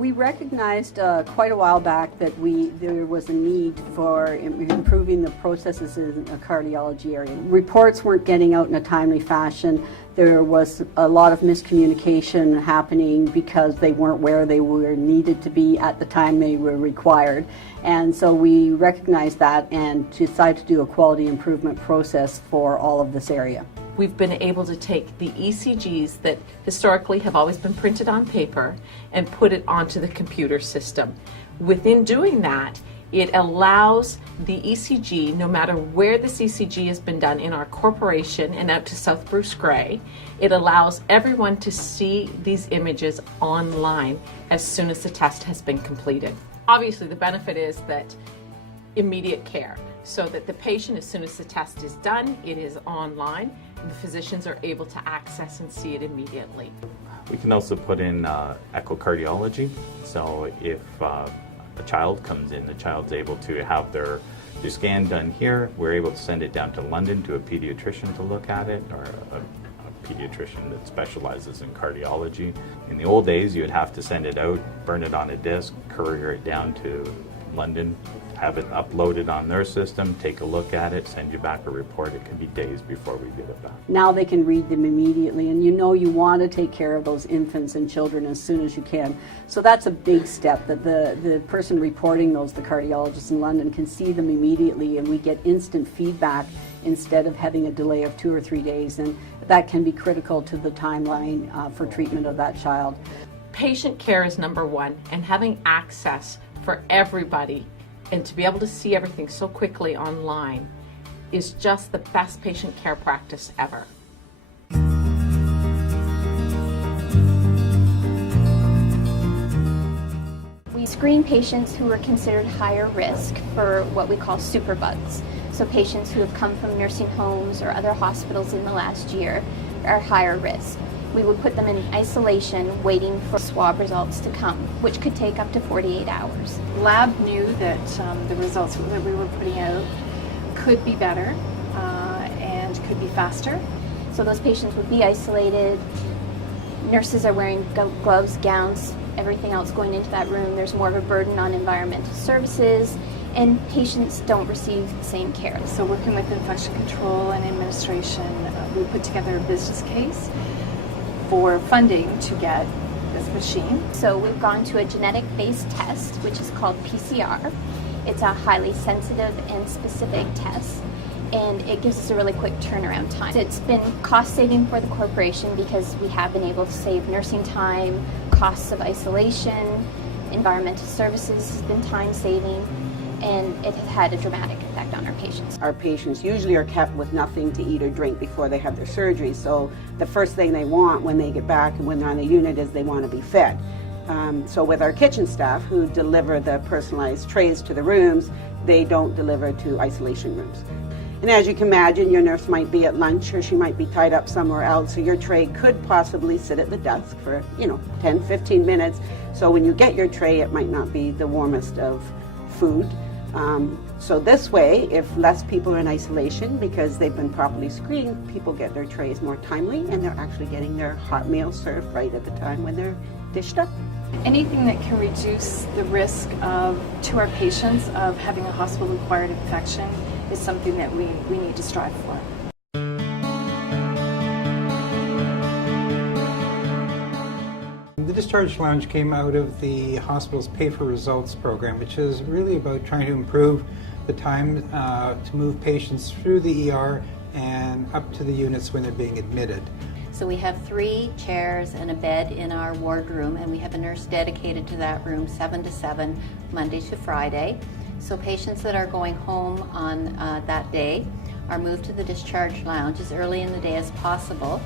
We recognized quite a while back that there was a need for improving the processes in the cardiology area. Reports weren't getting out in a timely fashion. There was a lot of miscommunication happening because they weren't where they were needed to be at the time they were required. And so we recognized that and decided to do a quality improvement process for all of this area. We've been able to take the ECGs that historically have always been printed on paper and put it onto the computer system. Within doing that, it allows the ECG, no matter where this ECG has been done in our corporation and out to South Bruce Grey, it allows everyone to see these images online as soon as the test has been completed. Obviously, the benefit is that immediate care, so that the patient, as soon as the test is done, it is online, and the physicians are able to access and see it immediately. We can also put in echocardiology, so if a child comes in, the child's able to have their scan done here. We're able to send it down to London to a pediatrician to look at it, or a pediatrician that specializes in cardiology. In the old days, you would have to send it out, burn it on a disc, courier it down to London, have it uploaded on their system, take a look at it, send you back a report. It can be days before we get it back. Now they can read them immediately, and you know you want to take care of those infants and children as soon as you can. So that's a big step, that the person reporting those, the cardiologist in London, can see them immediately, and we get instant feedback instead of having a delay of 2 or 3 days, and that can be critical to the timeline for treatment of that child. Patient care is number one, and having access for everybody and to be able to see everything so quickly online is just the best patient care practice ever. We screen patients who are considered higher risk for what we call superbugs. So patients who have come from nursing homes or other hospitals in the last year are higher risk. We would put them in isolation waiting for swab results to come, which could take up to 48 hours. The lab knew that the results that we were putting out could be better and could be faster. So those patients would be isolated. Nurses are wearing gloves, gowns, everything else going into that room. There's more of a burden on environmental services, and patients don't receive the same care. So working with infection control and administration, we put together a business case for funding to get this machine. So we've gone to a genetic-based test, which is called PCR. It's a highly sensitive and specific test, and it gives us a really quick turnaround time. It's been cost-saving for the corporation because we have been able to save nursing time, costs of isolation, environmental services has been time-saving, and it has had a dramatic effect on our patients. Our patients usually are kept with nothing to eat or drink before they have their surgery, so the first thing they want when they get back and when they're on the unit is they want to be fed. So with our kitchen staff who deliver the personalized trays to the rooms, they don't deliver to isolation rooms. And as you can imagine, your nurse might be at lunch or she might be tied up somewhere else, so your tray could possibly sit at the desk for 10, 15 minutes. So when you get your tray, it might not be the warmest of food. So this way, if less people are in isolation because they've been properly screened, people get their trays more timely and they're actually getting their hot meal served right at the time when they're dished up. Anything that can reduce the risk to our patients of having a hospital-acquired infection is something that we need to strive for. The Discharge Lounge came out of the hospital's Pay for Results program, which is really about trying to improve the time to move patients through the ER and up to the units when they're being admitted. So we have 3 chairs and a bed in our ward room, and we have a nurse dedicated to that room 7 to 7, Monday to Friday. So patients that are going home on that day are moved to the Discharge Lounge as early in the day as possible,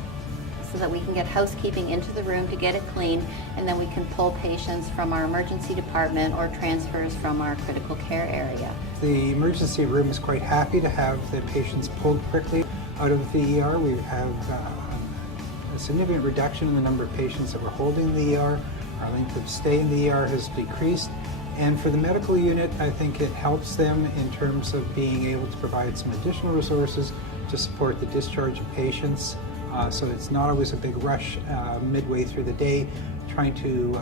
so that we can get housekeeping into the room to get it clean, and then we can pull patients from our emergency department or transfers from our critical care area. The emergency room is quite happy to have the patients pulled quickly out of the ER. We have a significant reduction in the number of patients that we're holding in the ER. Our length of stay in the ER has decreased. And for the medical unit, I think it helps them in terms of being able to provide some additional resources to support the discharge of patients. So it's not always a big rush midway through the day trying to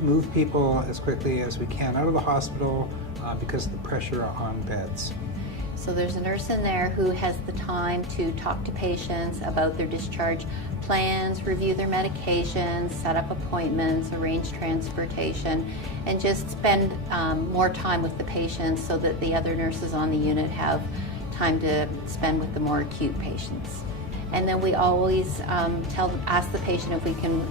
move people as quickly as we can out of the hospital because of the pressure on beds. So there's a nurse in there who has the time to talk to patients about their discharge plans, review their medications, set up appointments, arrange transportation, and just spend more time with the patients so that the other nurses on the unit have time to spend with the more acute patients. And then we always ask the patient if we can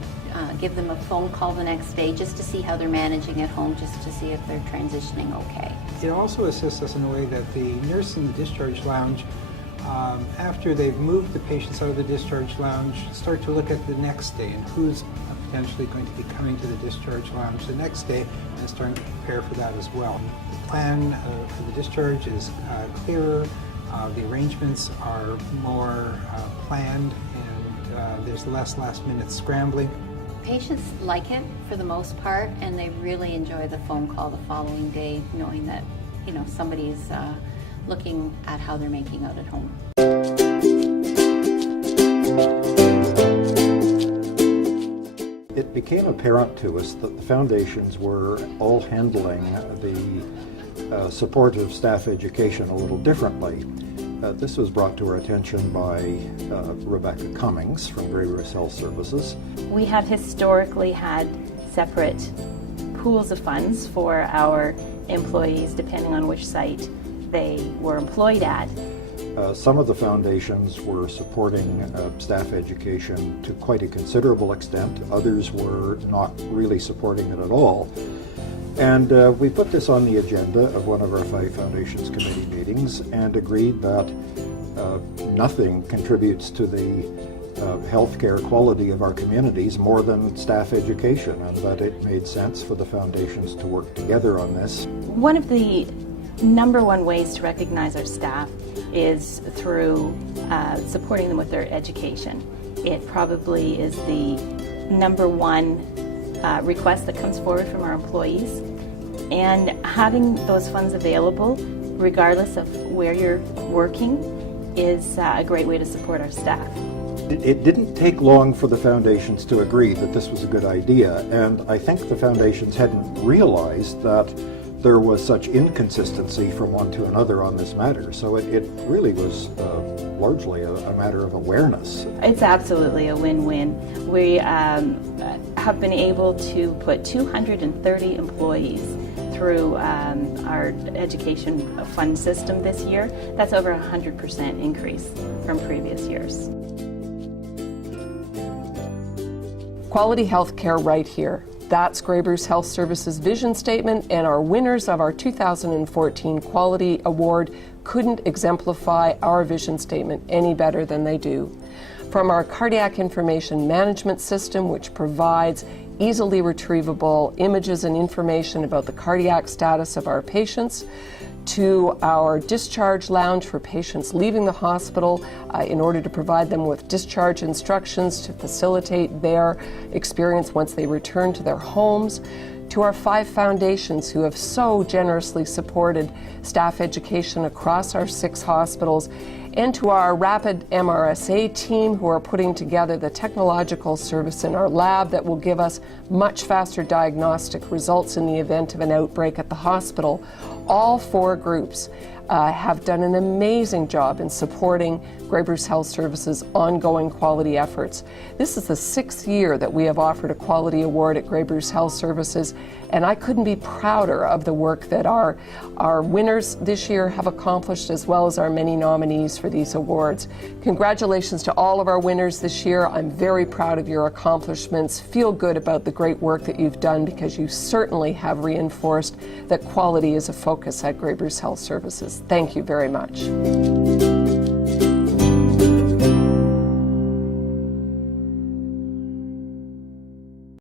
give them a phone call the next day just to see how they're managing at home, just to see if they're transitioning okay. It also assists us in a way that the nurse in the discharge lounge, after they've moved the patients out of the discharge lounge, start to look at the next day and who's potentially going to be coming to the discharge lounge the next day, and starting to prepare for that as well. The plan for the discharge is clearer, the arrangements are more planned, and there's less last-minute scrambling. Patients like it for the most part, and they really enjoy the phone call the following day, knowing that somebody's looking at how they're making out at home. It became apparent to us that the foundations were all handling the supportive staff education a little differently. This was brought to our attention by Rebecca Cummings from Grey Bruce Health Services. We have historically had separate pools of funds for our employees depending on which site they were employed at. Some of the foundations were supporting staff education to quite a considerable extent. Others were not really supporting it at all. And we put this on the agenda of one of our 5 Foundations Committee meetings and agreed that nothing contributes to the healthcare quality of our communities more than staff education, and that it made sense for the foundations to work together on this. One of the number one ways to recognize our staff is through supporting them with their education. It probably is the number one request that comes forward from our employees, and having those funds available regardless of where you're working is a great way to support our staff. It didn't take long for the foundations to agree that this was a good idea, and I think the foundations hadn't realized that there was such inconsistency from one to another on this matter. So it really was largely a matter of awareness. It's absolutely a win-win. We have been able to put 230 employees through our education fund system this year. That's over 100% increase from previous years. Quality health care right here. That's Grey Bruce Health Services vision statement, and our winners of our 2014 Quality Award couldn't exemplify our vision statement any better than they do. From our cardiac information management system, which provides easily retrievable images and information about the cardiac status of our patients, to our discharge lounge for patients leaving the hospital in order to provide them with discharge instructions to facilitate their experience once they return to their homes, to our 5 foundations who have so generously supported staff education across our 6 hospitals, and to our rapid MRSA team who are putting together the technological service in our lab that will give us much faster diagnostic results in the event of an outbreak at the hospital. All 4 groups have done an amazing job in supporting Grey Bruce Health Services' ongoing quality efforts. This is the 6th year that we have offered a quality award at Grey Bruce Health Services, and I couldn't be prouder of the work that our winners this year have accomplished, as well as our many nominees for these awards. Congratulations to all of our winners this year. I'm very proud of your accomplishments. Feel good about the great work that you've done, because you certainly have reinforced that quality is a focus at Grey Bruce Health Services. Thank you very much.